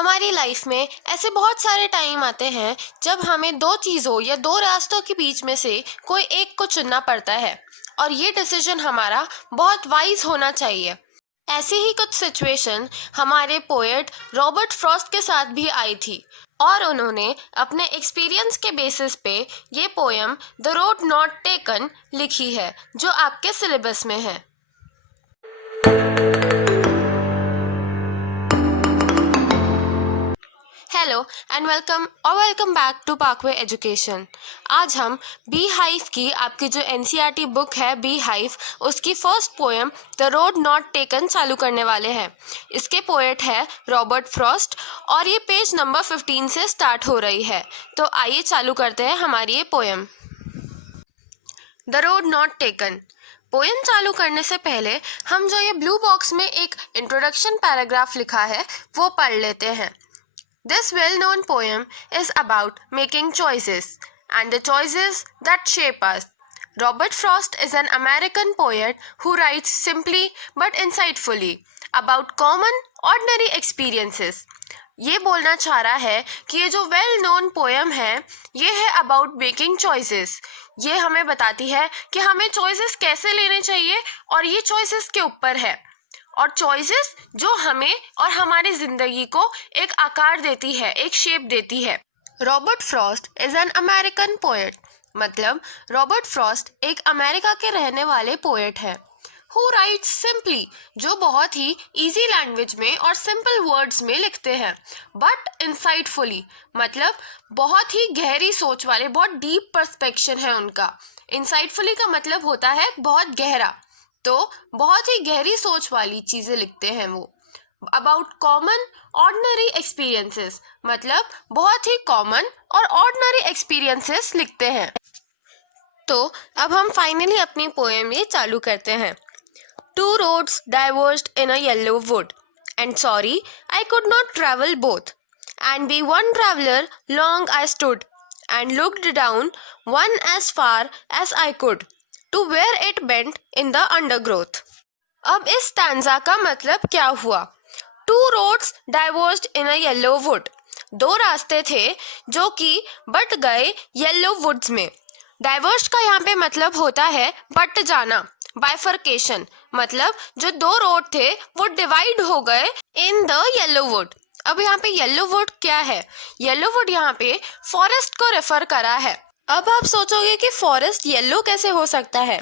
हमारी लाइफ में ऐसे बहुत सारे टाइम आते हैं जब हमें दो चीज़ों या दो रास्तों के बीच में से कोई एक को चुनना पड़ता है और ये डिसीजन हमारा बहुत वाइज होना चाहिए। ऐसी ही कुछ सिचुएशन हमारे पोएट रॉबर्ट फ्रॉस्ट के साथ भी आई थी और उन्होंने अपने एक्सपीरियंस के बेसिस पे ये poem the road not taken लिखी है जो आपके सिलेबस में है। Hello and welcome back to Parkway Education. आज हम बी हाइव की आपकी जो एनसीईआरटी बुक है बी हाइव उसकी first poem the road not taken चालू करने वाले हैं। इसके पोएट है रॉबर्ट फ्रॉस्ट और ये पेज नंबर 15 से स्टार्ट हो रही है। तो आइए चालू करते हैं हमारी ये poem the road not taken. Poem चालू करने से पहले हम जो ये ब्लू बॉक्स में एक इंट्रोडक्शन पैराग्राफ लिखा है वो पढ़ लेते हैं। This well-known poem is about making choices and the choices that shape us. Robert Frost is an American poet who writes simply but insightfully about common, ordinary experiences. ये बोलना चाह रहा है कि ये जो वेल नोन पोएम है ये है अबाउट मेकिंग चॉइसेस। ये हमें बताती है कि हमें चॉइसेस कैसे लेने चाहिए और ये चॉइसेस के ऊपर है और चॉइसेस जो हमें और हमारी जिंदगी को एक आकार देती है, एक शेप देती है। Robert Frost is an American poet, मतलब रॉबर्ट फ्रॉस्ट एक अमेरिका के रहने वाले पोएट हैं। हु राइट्स सिंपली, जो बहुत ही इजी लैंग्वेज में और सिंपल वर्ड्स में लिखते हैं, बट इंसाइटफुली, मतलब बहुत ही गहरी सोच वाले, बहुत डीप पर्सपेक्शन है उनका। इंसाइटफुली का मतलब होता है बहुत गहरा, तो बहुत ही गहरी सोच वाली चीजें लिखते हैं वो। अबाउट कॉमन ऑर्डिनरी एक्सपीरियंसेस, मतलब बहुत ही कॉमन और ऑर्डिनरी एक्सपीरियंसेस लिखते हैं। तो अब हम फाइनली अपनी पोएम ये चालू करते हैं। Two roads diverged in a yellow wood and sorry I could not travel both and be one traveller long I stood and looked down one as far as I could to where it bent in the undergrowth. अब इस stanza का मतलब क्या हुआ? Two roads diverged in a yellow wood. दो रास्ते थे जो कि बट गए येलो वुड्स में। डाइवर्ज का यहाँ पे मतलब होता है बट जाना, बाइफर्केशन, मतलब जो दो रोड थे वो डिवाइड हो गए इन द येलो वुड। अब यहाँ पे येलो वुड क्या है? येलो वुड यहाँ पे फॉरेस्ट को रेफर करा है। अब आप सोचोगे कि फॉरेस्ट येलो कैसे हो सकता है?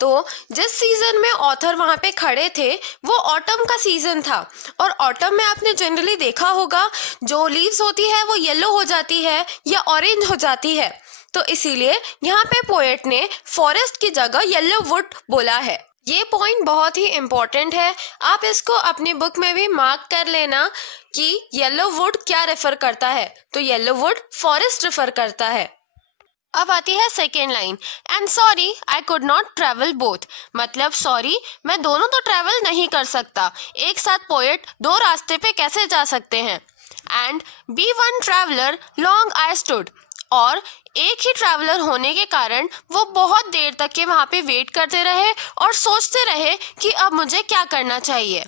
तो जिस सीजन में ऑथर वहाँ पे खड़े थे वो ऑटम का सीजन था और ऑटम में आपने जनरली देखा होगा जो लीव्स होती है वो येलो हो जाती है या ऑरेंज हो जाती है। तो इसीलिए यहाँ पे पोएट ने फॉरेस्ट की जगह येलो वुड बोला है। ये पॉइंट बहुत ही इम्पोर्टेंट है, आप इसको अपनी बुक में भी मार्क कर लेना कि येलो वुड क्या रेफर करता है। तो येलो वुड फॉरेस्ट रेफर करता है। अब आती है second line, and sorry I could not travel both, मतलब सॉरी मैं दोनों तो ट्रेवल नहीं कर सकता। एक साथ पोएट दो रास्ते पे कैसे जा सकते हैं? And be one traveller long I stood, और एक ही ट्रैवलर होने के कारण वो बहुत देर तक के वहाँ पे वेट करते रहे और सोचते रहे कि अब मुझे क्या करना चाहिए।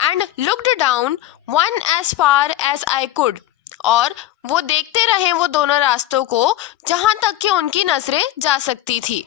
And looked down one as far as I could, और वो देखते रहे वो दोनों रास्तों को जहां तक कि उनकी नजरें जा सकती थी।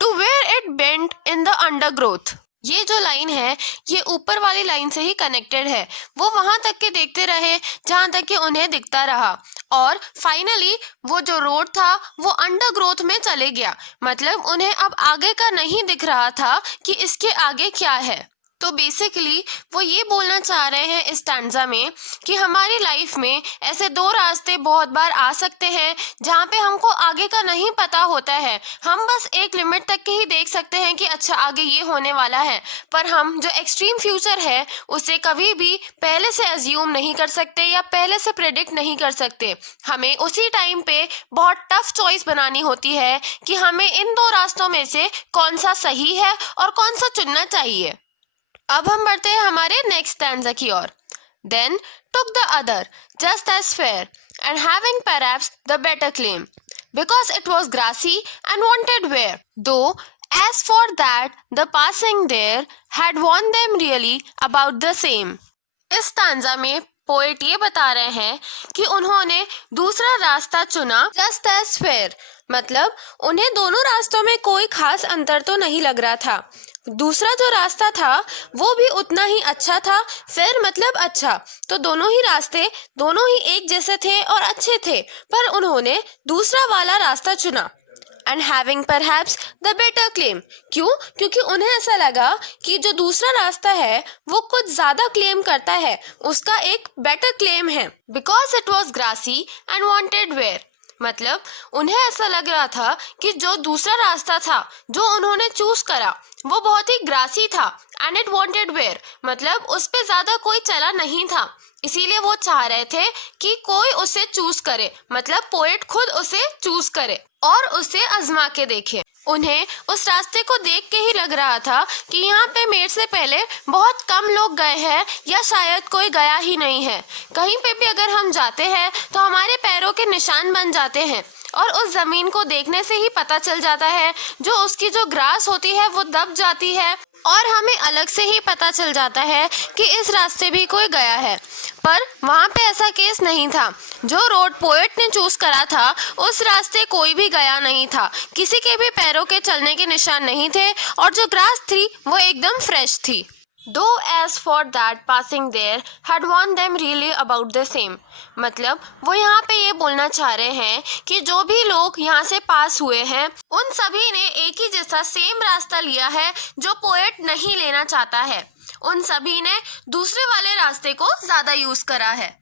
To where it bent in the undergrowth, ये जो लाइन है ये ऊपर वाली लाइन से ही कनेक्टेड है। वो वहां तक के देखते रहे जहां तक कि उन्हें दिखता रहा और फाइनली वो जो रोड था वो अंडरग्रोथ में चले गया, मतलब उन्हें अब आगे का नहीं दिख रहा था कि इसके आगे क्या है। तो बेसिकली वो ये बोलना चाह रहे हैं इस स्टैंजा में कि हमारी लाइफ में ऐसे दो रास्ते बहुत बार आ सकते हैं जहाँ पे हमको आगे का नहीं पता होता है। हम बस एक लिमिट तक के ही देख सकते हैं कि अच्छा आगे ये होने वाला है, पर हम जो एक्सट्रीम फ्यूचर है उसे कभी भी पहले से अज्यूम नहीं कर सकते या पहले से प्रेडिक्ट नहीं कर सकते। हमें उसी टाइम पे बहुत टफ चॉइस बनानी होती है कि हमें इन दो रास्तों में से कौन सा सही है और कौन सा चुनना चाहिए। अब हम बढ़ते हैं हमारे नेक्स्ट स्टैंजा की ओर। Then took the other just as fair and having perhaps the better claim because it was grassy and wanted wear, though as for that the passing there had warned them really about the same. इस stanza में poet ये बता रहे हैं कि उन्होंने दूसरा रास्ता चुना जस्ट एज फेयर, मतलब उन्हें दोनों रास्तों में कोई खास अंतर तो नहीं लग रहा था। दूसरा जो रास्ता था वो भी उतना ही अच्छा था। फेयर मतलब अच्छा, तो दोनों ही रास्ते दोनों ही एक जैसे थे और अच्छे थे, पर उन्होंने दूसरा वाला रास्ता चुना। And having perhaps the better claim, क्यों? क्योंकि उन्हें ऐसा लगा कि जो दूसरा रास्ता है वो कुछ ज्यादा क्लेम करता है, उसका एक बेटर क्लेम है। Because it was grassy and wanted wear, मतलब उन्हें ऐसा लग रहा था कि जो दूसरा रास्ता था जो उन्होंने चूज करा वो बहुत ही ग्रासी था। एंड इट वॉन्टेड वेयर, मतलब उस पे ज्यादा कोई चला नहीं था, इसीलिए वो चाह रहे थे कि कोई उसे चूज करे, मतलब पोएट खुद उसे चूज करे और उसे आजमा के देखे। उन्हें उस रास्ते को देख के ही लग रहा था कि यहाँ पे मेरे से पहले बहुत कम लोग गए हैं या शायद कोई गया ही नहीं है। कहीं पे भी अगर हम जाते हैं तो हमारे पैरों के निशान बन जाते हैं और उस जमीन को देखने से ही पता चल जाता है, जो उसकी जो ग्रास होती है वो दब जाती है और हमें अलग से ही पता चल जाता है कि इस रास्ते भी कोई गया है। पर वहाँ पे ऐसा केस नहीं था। जो रोड पोएट ने चूज करा था उस रास्ते कोई भी गया नहीं था, किसी के भी पैरों के चलने के निशान नहीं थे और जो ग्रास थी वो एकदम फ्रेश थी। Though as for that passing there had warned them really about the same, मतलब वो यहाँ पे ये बोलना चाह रहे हैं कि जो भी लोग यहाँ से पास हुए हैं उन सभी ने एक ही जैसा सेम रास्ता लिया है जो पोएट नहीं लेना चाहता है। उन सभी ने दूसरे वाले रास्ते को ज्यादा यूज करा है।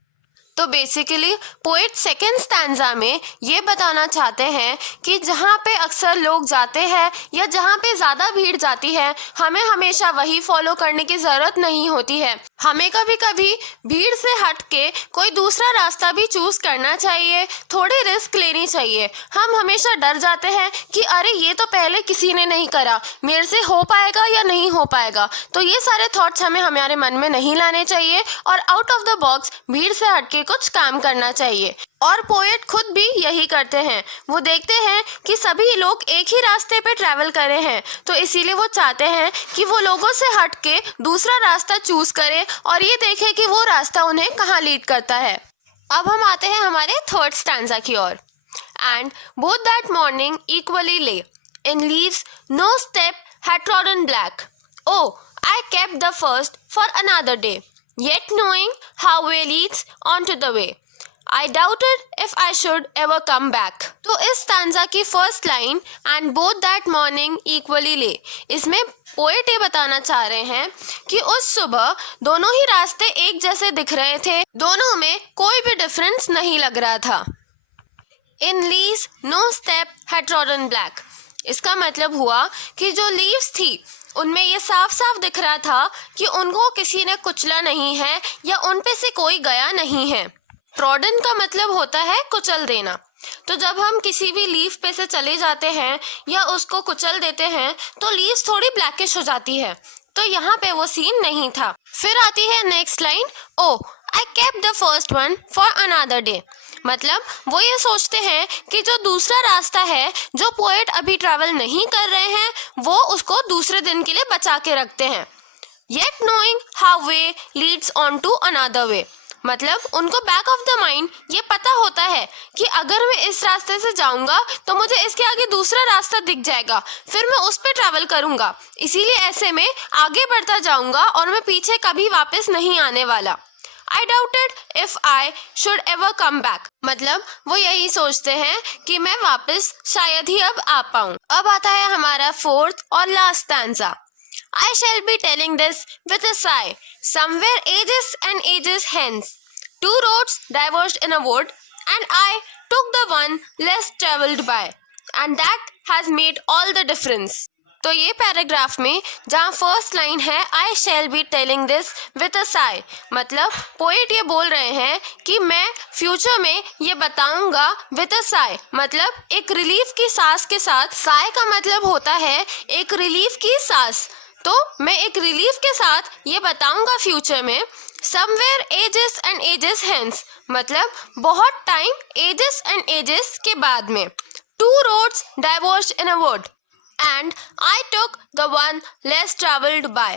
तो बेसिकली पोएट सेकेंड स्टैंजा में ये बताना चाहते हैं कि जहाँ पे अक्सर लोग जाते हैं या जहाँ पे ज़्यादा भीड़ जाती है, हमें हमेशा वही फॉलो करने की ज़रूरत नहीं होती है। हमें कभी कभी भीड़ से हट के कोई दूसरा रास्ता भी चूज़ करना चाहिए, थोड़ी रिस्क लेनी चाहिए। हम हमेशा डर जाते हैं कि अरे ये तो पहले किसी ने नहीं करा, मेरे से हो पाएगा या नहीं हो पाएगा। तो ये सारे थॉट्स हमें हमारे मन में नहीं लाने चाहिए और आउट ऑफ द बॉक्स भीड़ से हट के कुछ काम करना चाहिए। और पोएट खुद भी यही करते हैं। वो देखते हैं कि सभी लोग एक ही रास्ते पे ट्रैवल कर रहे हैं, तो इसीलिए वो चाहते हैं कि वो लोगों से हट के दूसरा रास्ता चूज करे और ये देखे कि वो रास्ता उन्हें कहाँ लीड करता है। अब हम आते हैं हमारे थर्ड स्टैंजा की ओर। And both that morning equally lay in leaves no step had trodden black, oh I kept the first for another day, yet knowing how way leads on to the way, I doubted if I should ever come back। तो इस stanza की first line and both that morning equally ले, इसमें poet ये बताना चाह रहे हैं कि उस सुबह दोनों ही रास्ते एक जैसे दिख रहे थे, दोनों में कोई भी डिफरेंस नहीं लग रहा था। In leaves no step had trodden black, इसका मतलब हुआ कि जो लीव्स थी उनमें ये साफ साफ दिख रहा था कि उनको किसी ने कुचला नहीं है या उन पे से कोई गया नहीं है। ट्रॉडन का मतलब होता है कुचल देना। तो जब हम किसी भी लीफ पे से चले जाते हैं या उसको कुचल देते हैं तो लीव्स थोड़ी ब्लैकिश हो जाती है, तो यहाँ पे वो सीन नहीं था। फिर आती है next line, oh I kept the first one for another day, मतलब वो ये सोचते हैं कि जो दूसरा रास्ता है जो पोएट अभी ट्रैवल नहीं कर रहे हैं वो उसको दूसरे दिन के लिए बचा के रखते हैं। Yet knowing how way leads on to another way, मतलब उनको बैक ऑफ द माइंड ये पता होता है कि अगर मैं इस रास्ते से जाऊंगा तो मुझे इसके आगे दूसरा रास्ता दिख जाएगा, फिर मैं उस पर ट्रैवल करूंगा, इसीलिए ऐसे में आगे बढ़ता जाऊंगा और मैं पीछे कभी वापस नहीं आने वाला। I doubted if I should ever come back, मतलब वो यही सोचते हैं कि मैं वापस शायद ही अब आ पाऊं। अब आता है हमारा फोर्थ और last stanza. I shall be telling this with a sigh, somewhere ages and ages hence, two roads diverged in a wood, and I took the one less traveled by, and that has made all the difference। तो ये paragraph में जहाँ first line है I shall be telling this with a sigh, मतलब poet ये बोल रहे हैं कि मैं फ्यूचर में ये बताऊंगा विद अ साई, मतलब एक रिलीफ की सांस के साथ। साई का मतलब होता है एक रिलीफ की सांस, तो मैं एक रिलीफ के साथ ये बताऊंगा फ्यूचर में। Somewhere ages and ages hence, मतलब बहुत टाइम एजेस एंड एजेस के बाद में। Two roads diverged in a wood and I took the one less traveled by,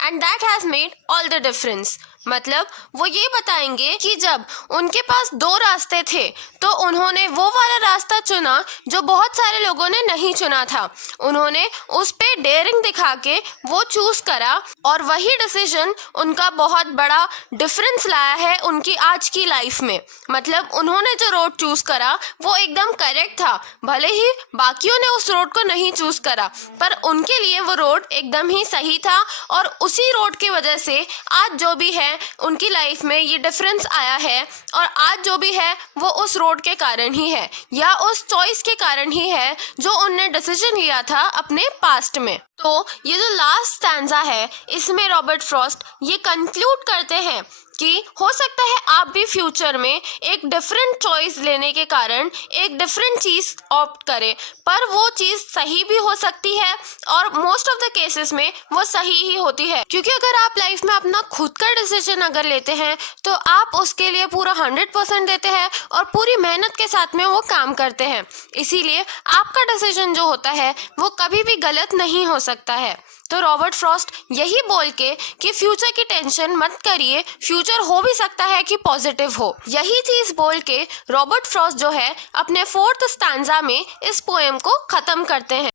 and that has made all the difference, मतलब वो ये बताएंगे कि जब उनके पास दो रास्ते थे तो उन्होंने वो वाला रास्ता चुना जो बहुत सारे लोगों ने नहीं चुना था। उन्होंने उस पे डेयरिंग दिखा के वो चूज करा और वही डिसीजन उनका बहुत बड़ा डिफरेंस लाया है उनकी आज की लाइफ में। मतलब उन्होंने जो रोड चूज करा वो एकदम करेक्ट था, भले ही बाकियों ने उस रोड को नहीं चूज करा, पर उनके लिए वो रोड एकदम ही सही था और उसी रोड की वजह से आज जो भी है उनकी लाइफ में ये डिफरेंस आया है और आज जो भी है वो उस रोड के कारण ही है या उस चॉइस के कारण ही है जो उनने डिसीजन लिया था अपने पास्ट में। तो ये जो लास्ट स्टैंजा है इसमें रॉबर्ट फ्रॉस्ट ये कंक्लूड करते हैं कि हो सकता है आप भी फ्यूचर में एक डिफरेंट चॉइस लेने के कारण एक डिफरेंट चीज़ ऑप्ट करें, पर वो चीज़ सही भी हो सकती है और मोस्ट ऑफ द केसेस में वो सही ही होती है। क्योंकि अगर आप लाइफ में अपना खुद का डिसीजन अगर लेते हैं तो आप उसके लिए पूरा 100% देते हैं और पूरी मेहनत के साथ में वो काम करते हैं। इसीलिए आपका डिसीजन जो होता है वो कभी भी गलत नहीं हो सकता है। तो रॉबर्ट फ्रॉस्ट यही बोल के कि फ्यूचर की टेंशन मत करिए, फ्यूचर हो भी सकता है कि पॉजिटिव हो, यही चीज बोल के रॉबर्ट फ्रॉस्ट जो है अपने 4th स्टैंजा में इस पोएम को खत्म करते हैं।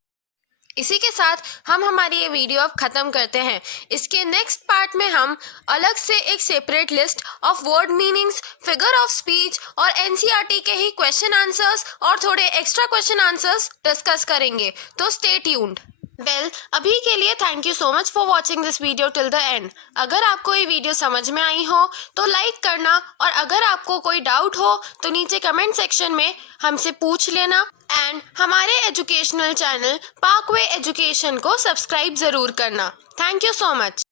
इसी के साथ हम हमारी ये वीडियो अब खत्म करते हैं। इसके नेक्स्ट पार्ट में हम अलग से एक separate list of word meanings, figure of speech और एनसीईआरटी के ही क्वेश्चन आंसर्स और थोड़े एक्स्ट्रा क्वेश्चन आंसर्स डिस्कस करेंगे। तो स्टे ट्यून्ड। अभी के लिए thank you so much for watching this video till the end. अगर आपको ये वीडियो समझ में आई हो तो लाइक करना और अगर आपको कोई डाउट हो तो नीचे कमेंट सेक्शन में हमसे पूछ लेना एंड हमारे एजुकेशनल चैनल पार्कवे एजुकेशन को सब्सक्राइब ज़रूर करना। Thank you so much.